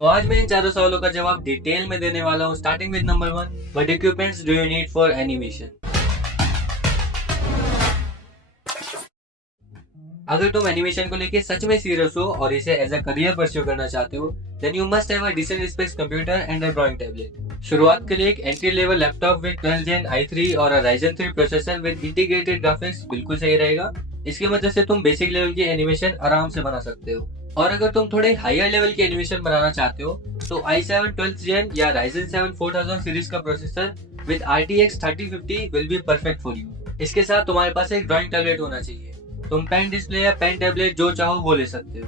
तो आज मैं इन चारों सवालों का जवाब डिटेल में देने वाला हूँ। Starting with number 1, what equipments do you need for animation. अगर तुम एनिमेशन को लेके सच में सीरियस हो और इसे एज अ करियर परस्यू करना चाहते हो, then you must have a decent space computer and a drawing tablet. शुरुआत के लिए एक entry level laptop with 12 Gen i3 और a Ryzen 3 processor with integrated graphics बिल्कुल सही रहेगा। इसकी वजह से तुम बेसिक लेवल की एनिमेशन आराम से बना सकते हो। और अगर तुम थोड़े हायर लेवल की एनिमेशन बनाना चाहते हो तो i7 12th Gen या Ryzen 7 4000 सीरीज का processor with RTX 3050 will be perfect for you. इसके साथ तुम्हारे पास एक ड्राइंग टैबलेट होना चाहिए। तुम पेन डिस्प्ले या पेन टैबलेट जो चाहो वो ले सकते हो।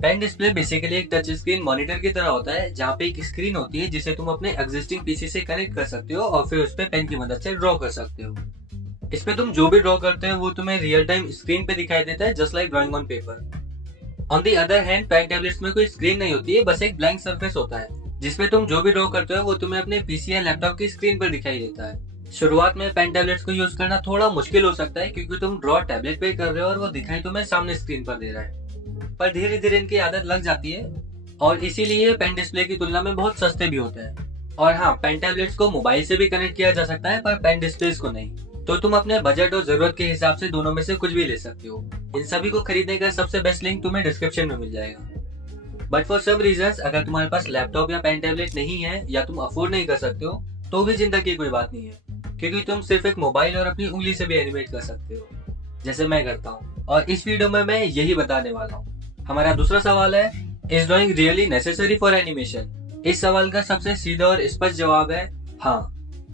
पेन डिस्प्ले बेसिकली एक टच स्क्रीन मॉनिटर की तरह होता है, जहाँ पे एक स्क्रीन होती है जिसे तुम अपने एग्जिस्टिंग पीसी से कनेक्ट कर सकते हो और फिर उस पे पेन की मदद से ड्रॉ कर सकते हो। इस पे तुम जो भी ड्रॉ करते हो वो तुम्हें रियल टाइम स्क्रीन पे दिखाई देता है, just like drawing on paper. On the other hand pen tablets में कोई स्क्रीन नहीं होती है, बस एक ब्लैंक सरफेस होता है जिसपे तुम जो भी ड्रॉ करते हो वो तुम्हें अपने पीसी या लैपटॉप की स्क्रीन पर दिखाई देता है। शुरुआत में पेन टैबलेट्स को यूज करना थोड़ा मुश्किल हो सकता है क्योंकि तुम ड्रॉ टैबलेट पे कर रहे हो और वो दिखाई तुम्हें सामने स्क्रीन पर दे रहा है, पर धीरे धीरे इनकी आदत लग जाती है और इसीलिए पेन डिस्प्ले की तुलना में बहुत सस्ते भी होते हैं। और हाँ, पेन टैबलेट्स को मोबाइल से भी कनेक्ट किया जा सकता है पर पेन डिस्प्लेस को नहीं। तो तुम अपने बजट और जरूरत के हिसाब से दोनों में से कुछ भी ले सकते हो। इन सभी को खरीदने का सबसे बेस्ट लिंक तुम्हें डिस्क्रिप्शन में मिल जाएगा। बट फॉर सम रीजंस अगर तुम्हारे पास लैपटॉप या पेन टैबलेट नहीं है या तुम अफोर्ड नहीं कर सकते हो तो भी चिंता की कोई बात नहीं है, क्योंकि तुम सिर्फ एक मोबाइल और अपनी उंगली से भी एनिमेट कर सकते हो, जैसे मैं करता हूँ। और इस वीडियो में मैं यही बताने वाला हूँ। हमारा दूसरा सवाल है, is drawing really necessary for animation? इस सवाल का सबसे सीधा और स्पष्ट जवाब है हाँ।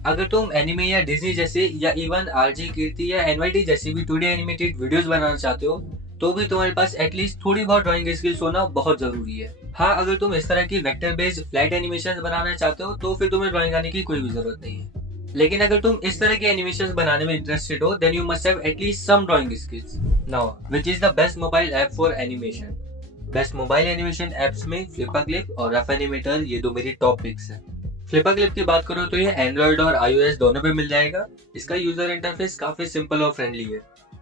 अगर तुम एनिमे या डिज्नी जैसे या इवन आरजे कीर्ति या एनवाईटी जैसी भी 2D एनिमेटेड वीडियोस बनाना चाहते हो तो भी तुम्हारे पास एटलीस्ट थोड़ी बहुत ड्राइंग स्किल्स होना बहुत जरूरी है। हाँ, अगर तुम इस तरह की वेक्टर बेस्ड फ्लैट एनिमेशन बनाना चाहते हो तो फिर तुम्हें ड्राइंग आने की कोई भी जरूरत नहीं है। लेकिन अगर तुम इस तरह के एनिमेशंस बनाने में इंटरेस्टेड हो then you must have at least some drawing skills. Now which is the best mobile app for animation? Best mobile animation apps में फ्लिपाक्लिप और रफ एनिमेटर ये दो मेरी टॉप पिक्स हैं। फ्लिपाक्लिप की बात करो तो ये एंड्रॉइड और iOS दोनों पे मिल जाएगा। इसका यूजर इंटरफेस काफी सिंपल और फ्रेंडली है।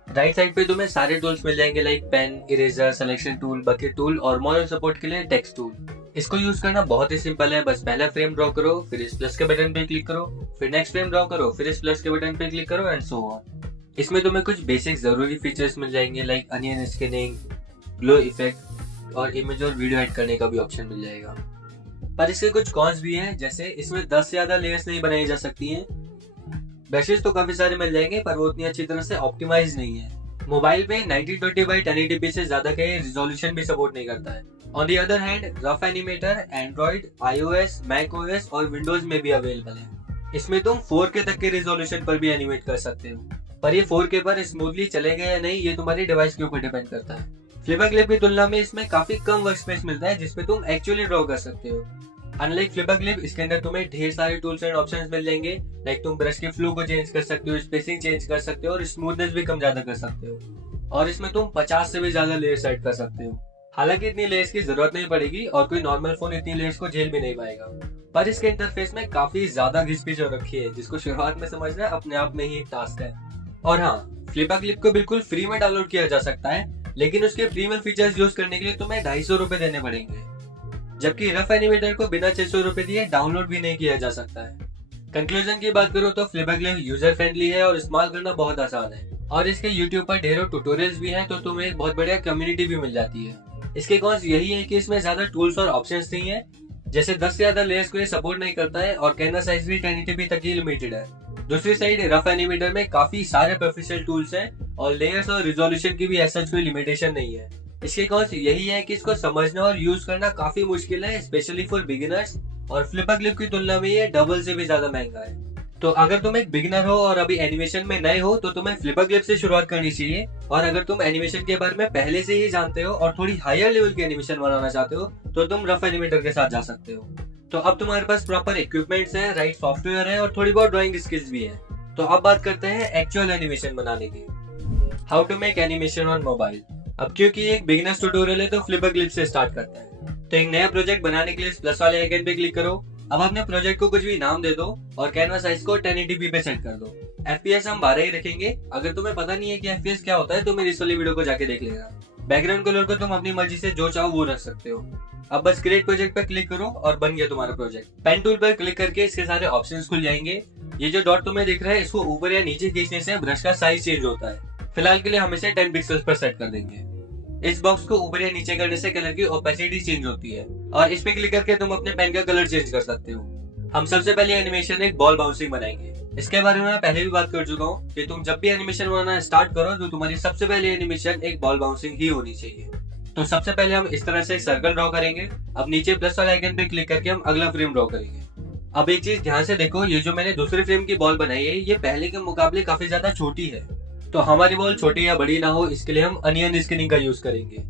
राइट साइड पे तुम्हें सारे टूल्स मिल जाएंगे like pen, eraser, selection tool, bucket tool और मॉडल सपोर्ट के लिए टेक्स्ट टूल। इसको यूज करना बहुत ही सिंपल है। बस पहला फ्रेम ड्रॉ करो, फिर इस प्लस के बटन पे क्लिक करो, फिर नेक्स्ट फ्रेम ड्रॉ करो, फिर इस प्लस के बटन पे क्लिक करो एंड सो ऑन। इसमें तुम्हें कुछ बेसिक जरूरी फीचर्स मिल जाएंगे like onion scanning, glow effect और इमेज और वीडियो एड करने का भी ऑप्शन मिल जाएगा। पर इसके कुछ कॉन्स भी हैं, जैसे इसमें 10 से ज्यादा लेयर्स नहीं बनाई जा सकती हैं। ब्रशेस तो काफी सारे मिल जाएंगे पर वो उतनी अच्छी तरह से ऑप्टिमाइज नहीं है। मोबाइल पे 1920x1080p से ज्यादा का रिजोल्यूशन भी सपोर्ट नहीं करता है। On the other hand rough animator Android, iOS, macOS और विंडोज में भी अवेलेबल है। इसमें तुम 4K तक के रिजोल्यूशन पर भी एनिमेट कर सकते हो, पर ये 4K पर स्मूथली चलेगा या नहीं ये तुम्हारी डिवाइस के ऊपर डिपेंड करता है। फ्लिपाक्लिप की तुलना में इसमें काफी कम वर्क स्पेस मिलता है जिसपे तुम एक्चुअली ड्रॉ कर सकते हो। अनलाइक फ्लिपाक्लिप इसके अंदर तुम्हें ढेर सारे टूल्स एंड ऑप्शंस मिल जाएंगे लाइक तुम ब्रश के फ्लो को चेंज कर सकते हो, स्पेसिंग चेंज कर सकते हो और स्मूथनेस भी कम ज्यादा कर सकते हो। और इसमें तुम 50 से भी ज्यादा लेयर्स ऐड कर सकते हो। हालांकि इतनी लेयर्स की जरूरत नहीं पड़ेगी और कोई नॉर्मल फोन इतनी लेयर्स को झेल भी नहीं पाएगा, पर इसके इंटरफेस में काफी ज्यादा घिसपिच हो रखी है जिसको शुरुआत में समझना अपने आप में ही एक टास्क है। और हाँ, फ्लिपाक्लिप को बिल्कुल फ्री में डाउनलोड किया जा सकता है, लेकिन उसके प्रीमियम फीचर्स यूज करने के लिए तुम्हें 250 रुपए देने पड़ेंगे, जबकि रफ एनिमेटर को बिना 600 रुपए दिए डाउनलोड भी नहीं किया जा सकता है। कंक्लूजन की बात करो तो फ्लिपाक्लिप यूजर फ्रेंडली है और इस्तेमाल करना बहुत आसान है और इसके यूट्यूब पर ढेरों ट्यूटोरियल्स भी हैं, तो तुम्हें एक बहुत बढ़िया कम्युनिटी भी मिल जाती है। इसके कॉन्स यही है कि इसमें ज्यादा टूल्स और ऑप्शंस नहीं है, जैसे 10 से ज्यादा लेयर्स को ये सपोर्ट नहीं करता है और कैनवा साइज भी 1080p तक ही लिमिटेड है। दूसरी साइड रफ एनिमेटर में काफी सारे प्रोफेशनल टूल्स हैं और लेयर्स और रिजोल्यूशन की भी ऐसा कोई लिमिटेशन नहीं है। इसके कॉन्स यही है कि इसको समझना और यूज करना काफी मुश्किल है, स्पेशली फॉर बिगिनर्स, और फ्लिपाक्लिप की तुलना में ये डबल से भी ज्यादा महंगा है। तो अगर तुम एक बिगिनर हो और अभी एनिमेशन में नए हो तो तुम्हें फ्लिपाक्लिप से शुरुआत करनी चाहिए, और अगर तुम एनिमेशन के बारे में पहले से ही जानते हो और थोड़ी हायर लेवल की एनिमेशन बनाना चाहते हो तो तुम रफ एनिमेटर के साथ जा सकते हो। तो अब तुम्हारे पास प्रॉपर इक्विपमेंट्स है, राइट सॉफ्टवेयर है और थोड़ी बहुत ड्राइंग स्किल्स भी है। तो अब बात करते हैं एक्चुअल एनिमेशन बनाने की। How to make animation on mobile. अब क्योंकि एक बिगिनर्स ट्यूटोरियल है तो फ्लिपाक्लिप से स्टार्ट करते हैं। तो एक नया प्रोजेक्ट बनाने के लिए प्लस वाले आइकन पे क्लिक करो। अब अपने प्रोजेक्ट को कुछ भी नाम दे दो और कैनवा साइज को 1080p पे सेट कर दो। FPS हम 12 ही रखेंगे। अगर तुम्हें पता नहीं है कि FPS क्या होता है तो मेरी इस वाली वीडियो को जाके देख लेना। बैकग्राउंड कलर को तुम अपनी मर्जी से जो चाहो वो रख सकते हो। अब बस क्रिएट प्रोजेक्ट पर क्लिक करो और बन गया तुम्हारा प्रोजेक्ट। पेन टूल पर क्लिक करके इसके सारे ऑप्शंस खुल जाएंगे। ये जो डॉट तुम्हें दिख रहा है इसको ऊपर या नीचे खींचने से ब्रश का साइज चेंज होता है। फिलहाल के लिए हम इसे 10 पिक्सल्स पर सेट कर देंगे। इस बॉक्स को ऊपर या नीचे करने से कलर की ओपेसिटी चेंज होती है और इस पे क्लिक करके तुम अपने पेन का कलर चेंज कर सकते हो। हम सबसे पहले एनिमेशन एक बॉल बाउंसिंग बनाएंगे। इसके बारे में मैं पहले भी बात कर चुका हूँ कि तुम जब भी एनिमेशन बनाना स्टार्ट करो तो तुम्हारी सबसे पहले एनिमेशन एक बॉल बाउंसिंग ही होनी चाहिए। तो सबसे पहले हम इस तरह से एक सर्कल ड्रॉ करेंगे। अब नीचे प्लस वाले आइकन पे क्लिक करके हम अगला फ्रेम ड्रॉ करेंगे। अब एक चीज ध्यान से देखो, ये जो मैंने दूसरे फ्रेम की बॉल बनाई है ये पहले के मुकाबले काफी ज्यादा छोटी है। तो हमारी बॉल छोटी या बड़ी ना हो इसके लिए हम अनियन स्कैनिंग का यूज करेंगे।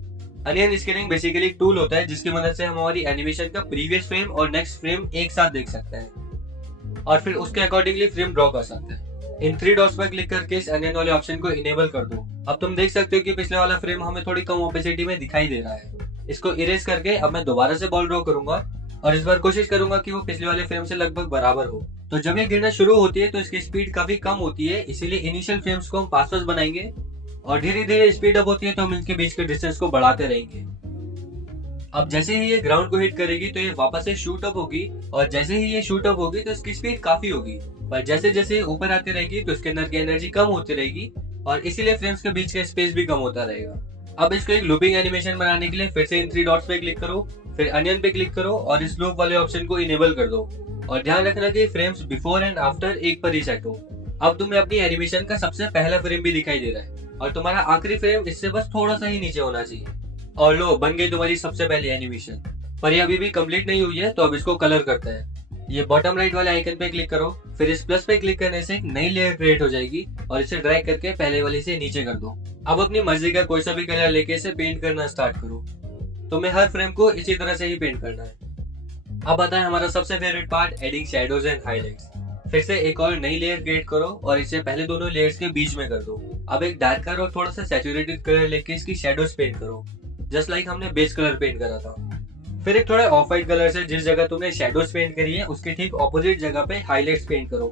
अनियन स्कैनिंग बेसिकली एक टूल होता है जिसकी मदद से हम हमारी एनिमेशन का प्रीवियस फ्रेम और नेक्स्ट फ्रेम एक साथ देख सकते हैं और फिर उसके अकॉर्डिंगली फ्रेम ड्रॉ कर सकते हैं। इन 3 डॉट्स पर क्लिक करके इस अनियन वाले ऑप्शन को इनेबल कर दो। अब तुम देख सकते हो कि पिछले वाला फ्रेम हमें थोड़ी कम ओपेसिटी में दिखाई दे रहा है। इसको इरेज करके अब मैं दोबारा से बॉल ड्रॉ करूंगा और इस बार कोशिश करूंगा कि वो पिछले वाले फ्रेम से लगभग बराबर हो। तो जब ये गिरना शुरू होती है तो इसकी स्पीड काफी कम होती है, इसीलिए इनिशियल फ्रेम्स को हम पास बनाएंगे और धीरे धीरे स्पीड अप होती है तो हम इनके बीच के डिस्टेंस को बढ़ाते रहेंगे। अब जैसे ही ये ग्राउंड को हिट करेगी तो ये वापस से शूट अप होगी और जैसे ही ये शूट अप होगी तो इसकी स्पीड काफी होगी, पर जैसे जैसे ऊपर आती रहेगी तो इसके अंदर की एनर्जी कम होती रहेगी और इसीलिए फ्रेम्स के बीच का स्पेस भी कम होता रहेगा। अब इसको एक लूपिंग एनिमेशन बनाने के लिए फिर से इन 3 डॉट्स पे क्लिक करो, फिर अनियन पे क्लिक करो और इस लूप वाले ऑप्शन को इनेबल कर दो और ध्यान रखना कि फ्रेम्स बिफोर एंड आफ्टर एक पर ही सेट हो। अब तुम्हें अपनी एनिमेशन का सबसे पहला फ्रेम भी दिखाई दे रहा है और तुम्हारा आखिरी फ्रेम इससे बस थोड़ा सा ही नीचे होना चाहिए। और लो, बन गई तुम्हारी सबसे पहली एनिमेशन। पर ये अभी भी कंप्लीट नहीं हुई है तो अब इसको कलर करते हैं। ये बॉटम राइट वाले आइकन पे क्लिक करो, फिर इस प्लस पे क्लिक करने से एक नई लेयर क्रिएट हो जाएगी और इसे ड्रैग करके पहले वाले से नीचे कर दो। अब अपनी मर्जी का कोई सा भी कलर लेके इसे पेंट करना स्टार्ट करो। तुम्हें हर फ्रेम को इसी तरह से ही पेंट करना है। अब आता है हमारा सबसे favourite part, adding shadows and highlights. फिर से एक और नई लेयर क्रिएट करो और इसे पहले दोनों लेयर्स के बीच में कर दो। अब एक डार्कर और थोड़ा सा सैचुरेटेड कलर लेके इसकी शैडोज पेंट करो, जस्ट लाइक हमने बेस कलर पेंट करा था। फिर एक थोड़ा ऑफ वाइट कलर से जिस जगह तुमने शैडोज पेंट करी है उसके ठीक ऑपोजिट जगह पे हाईलाइट्स पेंट करो